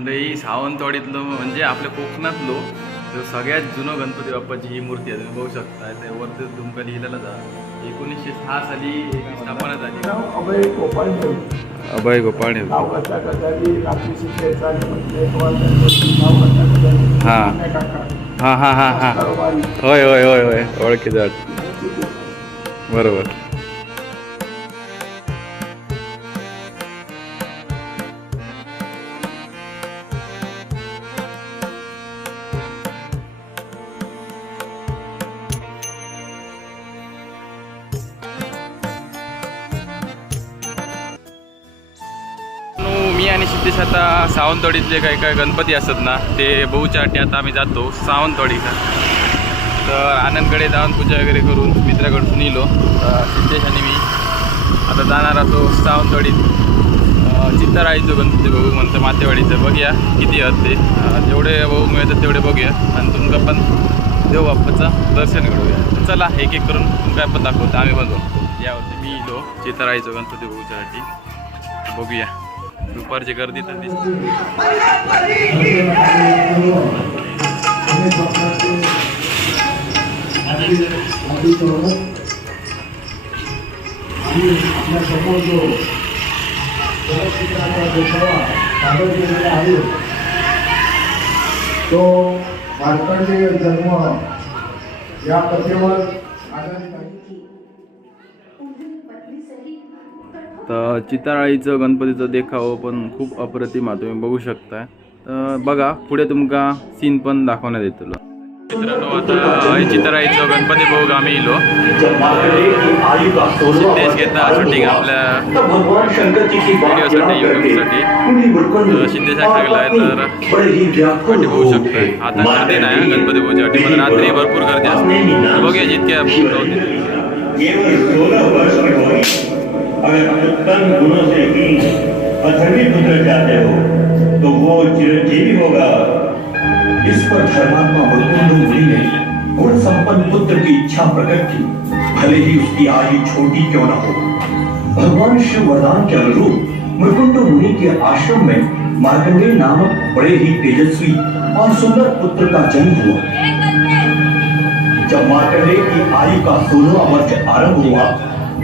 मंडळी सावंतवाडीतलं म्हणजे आपल्या कोकणातलो जो सगळ्यात जुनं गणपती बाप्पाची ही मूर्ती आहे तुम्ही बघू शकता त्यावरती तुमका लिहिलेलं जा. एकोणीसशे सहा साली स्थापना झाली. अभय गोपाळ देव. अभय गोपाळ नाव कथा कथाली रात्री शिकायचा आणि म्हटले नाव कथा कथाली हा. हा हा हा हा. होय होय होय होय. ओळखी जात बरोबर. मी आणि सिद्धेश आता सावंतवाडीतले काही काही गणपती असतात ना ते बहुच्यासाठी आता आम्ही जातो सावंतवाडीला. तर आनंदकडे जाऊन पूजा वगैरे करून मित्राकडून येलो तर सिद्धेश आणि मी आता जाणार असो सावंतवाडीत. चित्तराईचं गणपती बघू म्हणतो मातेवाडीचं. बघूया किती आहेत ते. जेवढे बघू मिळतात तेवढे बघूया. आणि तुमका पण देव बाप्पाचं दर्शन घडूया चला एक एक करून तुमका पण दाखवतो. आम्ही बघू. यावरती मी इलो चित्तराळीचं गणपती बघूच्यासाठी. बघूया. दुपारची गर्दी तर दिसते. आपल्यासमोर जो देखावा सादर केलेला आहे तो मार्कंडेय जन्म या कथेवर आधारित आहे. तर चिताराळीचं गणपतीचं देखावं पण खूप अप्रतिम आहे तुम्ही बघू शकता तर बघा पुढे तुमका सीन पण दाखवण्यात येतो मित्रांनो आता हे चिताराळीचं गणपती बघू आम्ही इलो. सिद्धेश घेता शूटिंग आपल्या व्हिडिओसाठी, यूट्यूबसाठी. सिद्धेश लागला आहे तर बड़े ही व्याकुल वाटी बघू हो शकता। आता गर्दी नाही गणपती पूजेसाठी पण रात्री भरपूर गर्दी असते. बघूया जितक्या उत्तम गुणों से ही अधर्मी पुत्र चाहते हो तो वो चिरंजीवी होगा। इस पर धर्मात्मा मुकुंद मुनि ने गुण संपन्न पुत्र की इच्छा प्रकट की। भले ही उसकी आयु छोटी क्यों न हो। भगवान शिव वरदान के अनुरूप मुकुंद मुनि के आश्रम में मार्कंडेय नामक बड़े ही तेजस्वी और सुंदर पुत्र का जन्म हुआ। जब मार्कंडेय की आयु का सोलह वर्ष आरंभ हुआ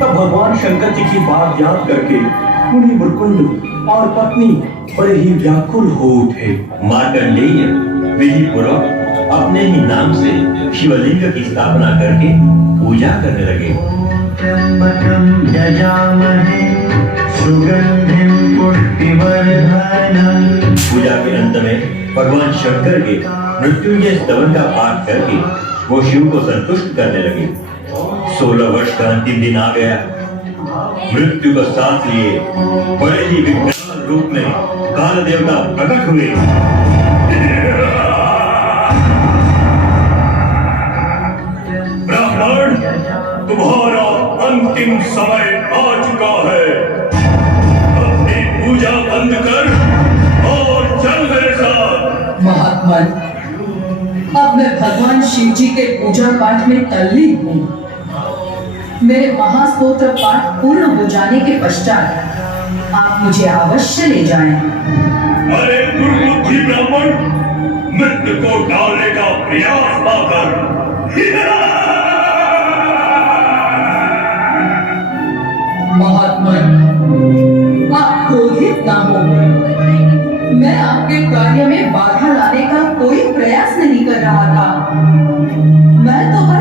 तब भगवान शंकर जी की बात याद करके मुनि मुकुंद और पत्नी बड़े ही व्याकुल हो उठे। मार्कंडेय विधि पूर्वक अपने ही नाम से शिवलिंग की स्थापना करके पूजा करने लगे। पूजा के अंत में भगवान शंकर के मृत्युंजय स्तवन का पाठ करके वो शिव को संतुष्ट करने लगे। सोलह वर्ष का अंतिम दिन आ गया। मृत्यु का साथ लिए बड़े ही विकराल रूप में काल देवता प्रकट हुए। ब्राह्मण, तुम्हारा अंतिम समय आ चुका है। अपनी पूजा बंद कर और चल मेरे साथ। महात्मन अब मैं भगवान शिव जी के पूजा पाठ में तल्लीन हूँ। मेरे महास्तोत्र पाठ पूर्ण हो जाने के पश्चात आप मुझे अवश्य ले जाएँ। अरे दुर्बुद्धि ब्राह्मण मृत्यु को डालने का प्रयास ना कर। महात्मन आप क्रोधित ना हो। मैं आपके कार्य में बाधा लाने का कोई प्रयास नहीं कर रहा था। मैं तो बस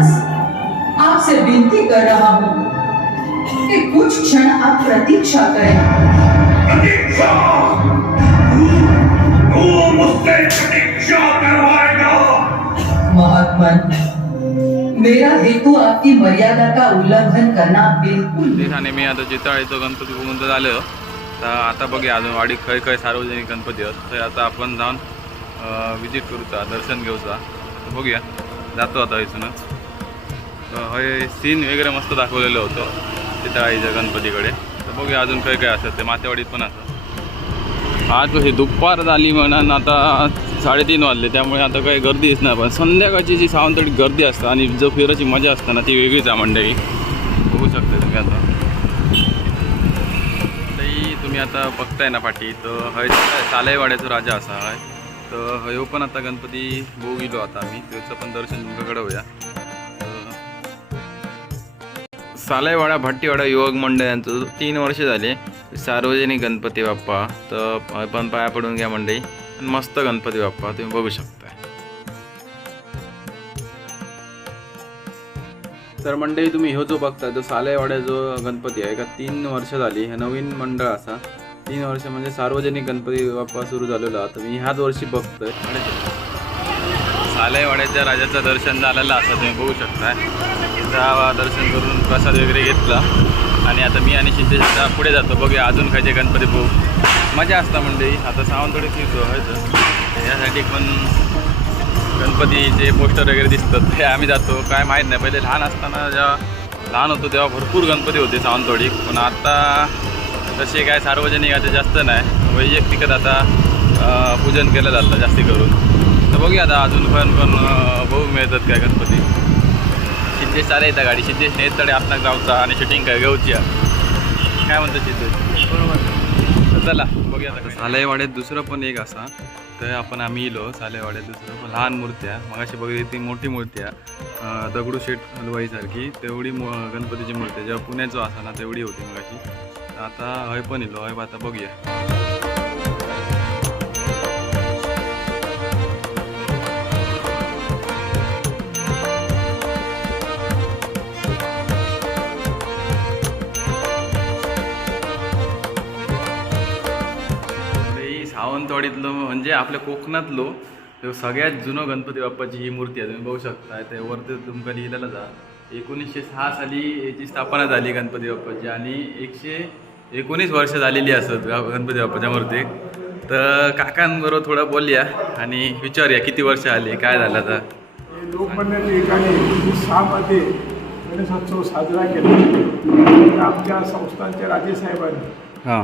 आपसे विनती कर रहा हूँ कि कुछ क्षण आप प्रतीक्षा करें। प्रतीक्षा? तू तू मुझसे प्रतीक्षा करवाएगा। महात्मन मेरा हेतु आपकी मर्यादा का उल्लंघन करना बिल्कुल ठाणे मी आता चितळाईचं गणपती बघून तर झालं तर आता बघूया अजून वाडी खय खय सार्वजनिक गणपती आहेत तर आता आपण जाऊन विजिट करूचा दर्शन घेऊचा बघूया जातो आता इथूनच। हे सीन वगैरे मस्त दाखवलेलं होतं. तिथं आईच्या गणपतीकडे. तर बघूया अजून काय काय असतं ते. मातेवाडीत पण असं आज हे दुपार झाली म्हणून आता साडेतीन वाजले. त्यामुळे आता काही गर्दीच नाही पण संध्याकाळची जी सावंतवाडी गर्दी असते आणि जो फिरायची मजा असते ना ती वेगळीच आहे मंडळी. बघू शकता तुम्ही आता. तरी तुम्ही आता बघताय ना पाठी. तर हय सालायवाड्याचो राजा असा हय तर हयो पण आता गणपती बघू गेलो आता आम्ही. त्याचं पण दर्शन तुमच्याकडे होऊया. सालायवाडा भट्टीवाडा युवक मंडळ यांचं तीन वर्ष झाले. सार्वजनिक गणपती बाप्पा तर पण पाया पडून घ्या मंडळी. आणि मस्त गणपती बाप्पा तुम्ही बघू शकताय. तर मंडळी तुम्ही ह्यो जो बघता तो सालेवाड्या जो गणपती आहे का तीन वर्ष झाली हे नवीन मंडळ असा. तीन वर्ष म्हणजे सार्वजनिक गणपती बाप्पा सुरू झालेलो. आता मी ह्याच वर्षी बघतोय. सालेवाड्याच्या राजाचं दर्शन झालेलं असं तुम्ही बघू शकता तिचा दर्शन करून प्रसाद वगैरे घेतला. आणि आता मी आणि शिंदे आता पुढे जातो. बघूया अजून खायचे गणपती बघू मजा असता म्हणजे. आता सावंतवाडीत येतो व्हायचं यासाठी पण गणपतीचे पोस्टर वगैरे दिसतात. ते आम्ही जातो. काय माहीत नाही. पहिले लहान असताना जेव्हा लहान होतो तेव्हा भरपूर गणपती होते सावंतवाडीत पण आता तसे काय सार्वजनिक आता जास्त नाही. वैयक्तिकच आता पूजन केलं जातं जास्ती करून. तर बघूया आता अजून पण पण अं, बघू मिळतात काय गणपती. सिद्धेश चाले येतात गाडी सिद्धेश नेत तडे आपणाक जाऊचा आणि शूटिंग काय घेऊची काय म्हणतो सिद्धेश? तर चला बघूया सालेवाड्यात दुसरं पण एक असा तर आपण आम्ही इलो सालेवाड्यात दुसरं पण लहान मूर्त्या मग अशी बघितली ती मोठी मूर्ती आहे. अं, दगडूशेठ हलवाईसारखी तेवढी मु गणपतीची मूर्ती. जेव्हा पुण्याचं असा ना तेवढी होती मग अशी आता हय पण इलो हय आता बघूया. आपल्या कोकणातलो ह्यो सगळ्यात जुनो गणपती बाप्पाची ही मूर्ती आहे तुम्ही बघू शकता ते वरती तुमका लिहिलेलं जा एकोणीसशे सहा साली याची स्थापना झाली गणपती बाप्पाची आणि एकशे एकोणीस वर्ष झालेली असत गणपती बाप्पाच्या मूर्तीक तर काकांबरोबर थोडं बोलूया आणि विचारूया किती वर्ष आली काय झालं आता? हे एकोणीसशे सहामध्ये गणेशोत्सव साजरा केला. आमच्या संस्थांच्या राजेसाहेबांनी हां.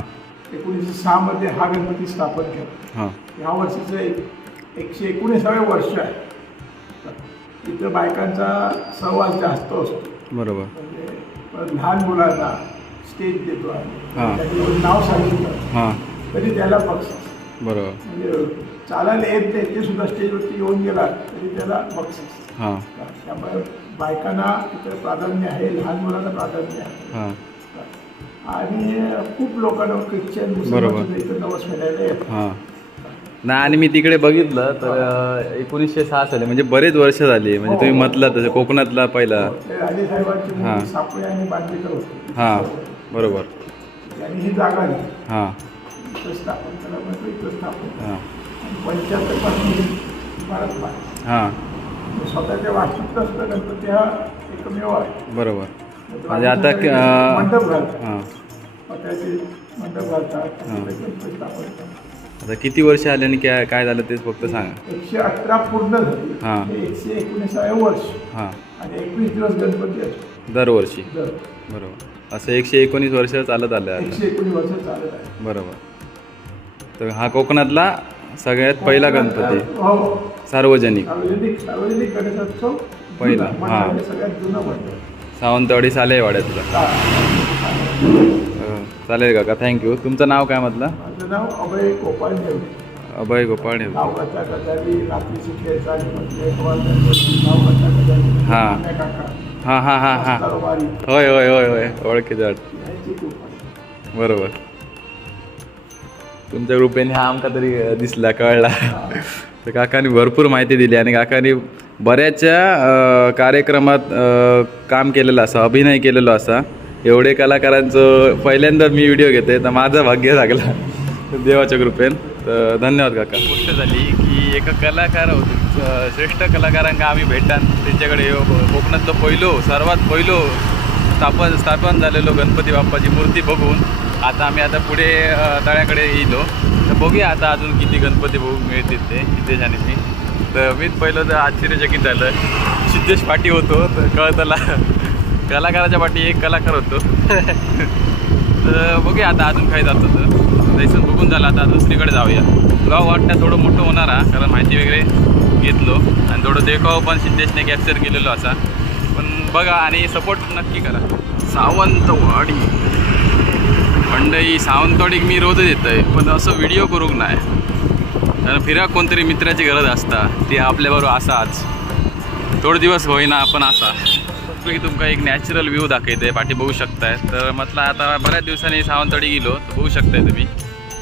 एकोणीसशे सहामध्ये हा गणपती स्थापन केला. ह्या वर्षीचं एक एकशे एकोणीसावे वर्ष आहे. इथं बायकांचा सहवास जास्त असतो. बरोबर. म्हणजे पण लहान मुलांना स्टेज देतो हां. त्याच्यावर नाव सांगितलं. तरी त्याला बक्षीस बरोबर. म्हणजे चालायला येत नाही ते सुद्धा स्टेजवरती येऊन गेला तरी त्याला बक्षीस त्यामुळे बायकांना इतर प्राधान्य आहे लहान मुलांना प्राधान्य आहे. आणि खूप लोकांना ख्रिश्चन बरोबर. मुसलमान इथं नवस हां. नाही आणि मी तिकडे बघितलं तर एकोणीसशे सहा साली म्हणजे बरेच वर्ष झाली म्हणजे तुम्ही म्हटलं तसं कोकणातला पहिला. हां. सापळे आणि होते. हां बरोबर. त्यांनी ही जागा हां. इथं स्थापन केलं इथं स्थापन केलं हां भारत हां. स्वतःच्या हा एकमेव आहे. बरोबर. म्हणजे आता मंडप घालतात हां. मंडप घालतात. हां. आता किती वर्ष आले आणि काय काय झालं तेच फक्त सांगा. एकशे अठरा पूर्ण झाली. हां. एकशे एकोणीसावे वर्ष. हां. आणि एकवीस दिवस गणपती असतो. दरवर्षी. दर. बरोबर. असं एकशे एकोणीस वर्ष चालत आलं आता. एकशे एकोणीस वर्ष चालत आहे. बरोबर. तर हा कोकणातला सगळ्यात पहिला गणपती. हो. सार्वजनिक. सार्वजनिक सार्वजनिक गणेशोत्सव. पहिला, हां. सगळ्यात जुनं मंडळ सावंतवाडी सालेवाड्यातला चालेल काका थँक्यू तुमचं नाव काय म्हटलं? नाव अभय गोपाळ अभय गोपाळ हां. हां हां हां हां. होय होय होय होय. ओळखी आहे. बरोबर. तुमच्या ग्रुपेने हा आमका तरी दिसला कळला. तर काकांनी भरपूर माहिती दिली आणि काकांनी बऱ्याचशा कार्यक्रमात काम केलेलं असा अभिनय केलेलो असा. एवढे कलाकारांचं पहिल्यांदा मी व्हिडिओ घेते तर माझं भाग्य लागला. देवाच्या कृपेन. तर धन्यवाद काका. गोष्ट झाली की एका कलाकार होतो. श्रेष्ठ कलाकारांका आम्ही भेटान त्यांच्याकडे कोकणातलं पहिलो सर्वात पहिलो स्थापन स्थापन झालेलो गणपती बाप्पाची मूर्ती बघून आता आम्ही आता पुढे तळ्याकडे येलो तर बघूया आता अजून किती गणपती बघू मिळतील ते सिद्धेश आणि मी. तर मीच पहिलं तर आश्चर्यचकित झालं. सिद्धेश पाटी होतो तर कळतला कलाकाराच्या पाठी एक कलाकार होतो. तर बघूया आता अजून काही जातो तर. जायचं बघून झालं आता दुसरीकडे जाऊया. ब्लॉग वाटतं थोडं मोठं होणार हा कारण माहिती वगैरे घेतलो. आणि थोडं देखाव पण सिद्धेशने कॅप्चर केलेलो असा. पण बघा आणि सपोर्ट नक्की करा. सावंतवाडी. मंडई सावंतवाडीक मी रोजच येतोय पण असं व्हिडिओ करूक नाही. कारण फिराक कोणतरी मित्राची गरज असता. ती आपल्याबरोबर असाच. थोडे दिवस होईना आपण असा. की तुमका एक नॅचरल व्ह्यू दाखवते पाठी बघू शकताय. तर म्हटलं आता बऱ्याच दिवसांनी सावंतवाडी गेलो तर बघू शकताय तुम्ही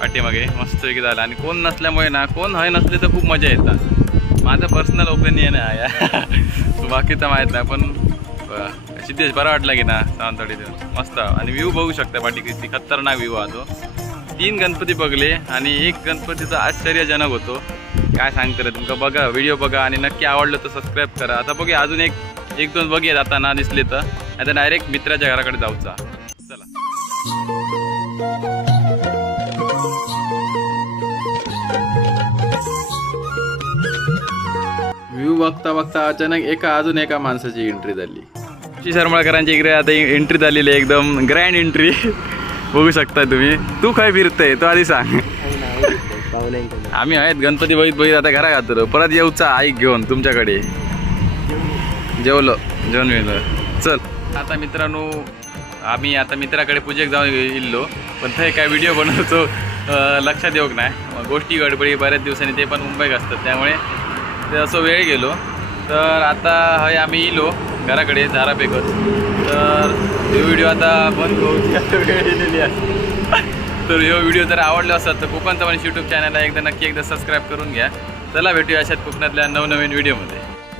पाठीमागे. मस्त वेगळी झालं. आणि कोण नसल्यामुळे ना कोण हय नसले तर खूप मजा येतात माझं पर्सनल ओपिनियन आहे बाकीचं माहीत नाही पण सिद्धेश बरा वाटला की ना सावंतवाडीत मस्त. आणि व्ह्यू बघू शकता पाठी किती खतरनाक व्ह्यू हा तो. तीन गणपती बघले आणि एक गणपतीचा आश्चर्यजनक होतो. काय सांगतं रे तुमका? बघा व्हिडिओ बघा आणि नक्की आवडलं तर सबस्क्राईब करा. आता बघूया अजून एक एक दोन बघूया आता ना दिसले तर. आता डायरेक्ट मित्राच्या घराकडे जाऊचा. चला. व्ह्यू बघता बघता अचानक एका अजून एका माणसाची एंट्री झाली. शर्माळकरांची इकडे आता एंट्री झालेली आहे एकदम ग्रँड एंट्री बघू शकता तुम्ही. तू काय फिरतय तो आधी सांग. आम्ही आहेत गणपती बघित बघित आता घरा घातलो परत येऊचा आईक घेऊन तुमच्याकडे. जेवलो जेवण मिळलं. चल. आता मित्रांनो आम्ही आता मित्राकडे पूजेक जाऊन इल्लो. पण थंय काय व्हिडिओ बनवतो लक्षात येऊक नाही. गोष्टी गडबडी बऱ्याच दिवसांनी ते पण मुंबईक असतात. त्यामुळे ते असं वेळ गेलो. तर आता हय आम्ही इलो घराकडे झारापेकच तर हे व्हिडिओ आता बंद होऊची वेळ दिलेली आहे. तर हे व्हिडिओ जर आवडला असेल तर कोकणचा पण यूट्यूब चॅनलला एकदा नक्की एकदा सबस्क्राईब करून घ्या. चला भेटूया अशात कोकणातल्या नवनवीन व्हिडिओमध्ये